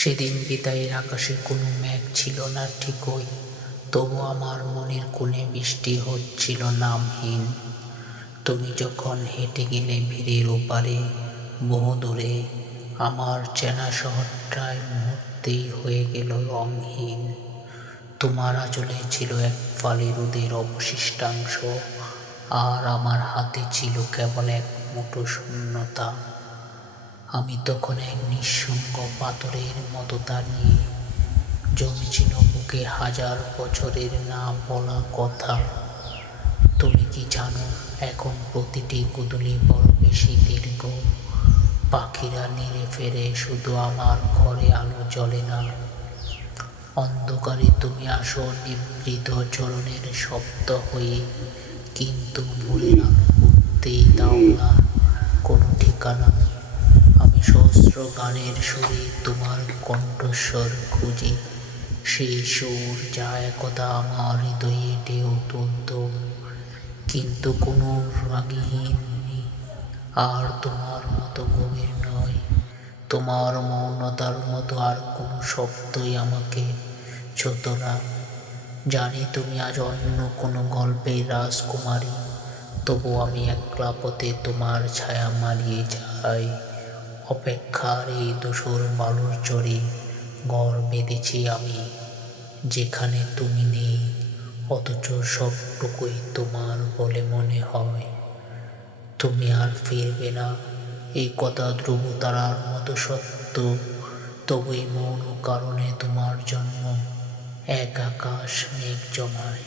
সেদিন বিদায়ের আকাশে কোনো মেঘ ছিল না ঠিকই, তবু আমার মনের কোণে বৃষ্টি হচ্ছিল নামহীন। তুমি যখন হেঁটে গেলে ভিড়ের ওপারে বহু দূরে, আমার চেনা শহরটায় মুহূর্তেই হয়ে গেল রংহীন। তোমার আঁচলে ছিল এক ফালি রোদের অবশিষ্টাংশ, আর আমার হাতে ছিল কেবল এক মুঠো শূন্যতা। আমি তখন এক নিঃসঙ্গ পাথরের মতো দাঁড়িয়ে, জমেছিল বুকে হাজার বছরের না বলা কথা। তুমি কি জানো, এখন প্রতিটি গোধূলি বড় বেশি দীর্ঘ। পাখিরা নিরে ফেরে, শুধু আমার ঘরে আলো জ্বলে না। অন্ধকারে তুমি আসো নিভৃত চরণের শব্দ হয়ে, কিন্তু ভোরের আলো করতেই দাও না কোনো ঠিকানা। আমি সহস্র গানের সুরে তোমার কণ্ঠস্বর খুঁজি, সেই সুর যা একদা আমার হৃদয়ে ঢেউ তুলত, কিন্তু কোনো রাগহীন আর তোমার মতো গভীর নয়। তোমার মৌনতার মতো আর কোনো শব্দই আমাকে ছোত না। জানি তুমি আজ অন্য কোনো গল্পের রাজকুমারী, তবু আমি একলা পথে তোমার ছায়া মারিয়ে যাই। অপেক্ষার এই ধূসর বালুর চরে ঘর বেঁধেছি আমি, যেখানে তুমি নেই, অথচ সবটুকুই তোমার বলে মনে হয়। তুমি আর ফিরবে না, এই কথা ধ্রুব তারার মতো সত্য। তবু এই মৌন কারণে তোমার জন্য এক আকাশ মেঘ জমায়।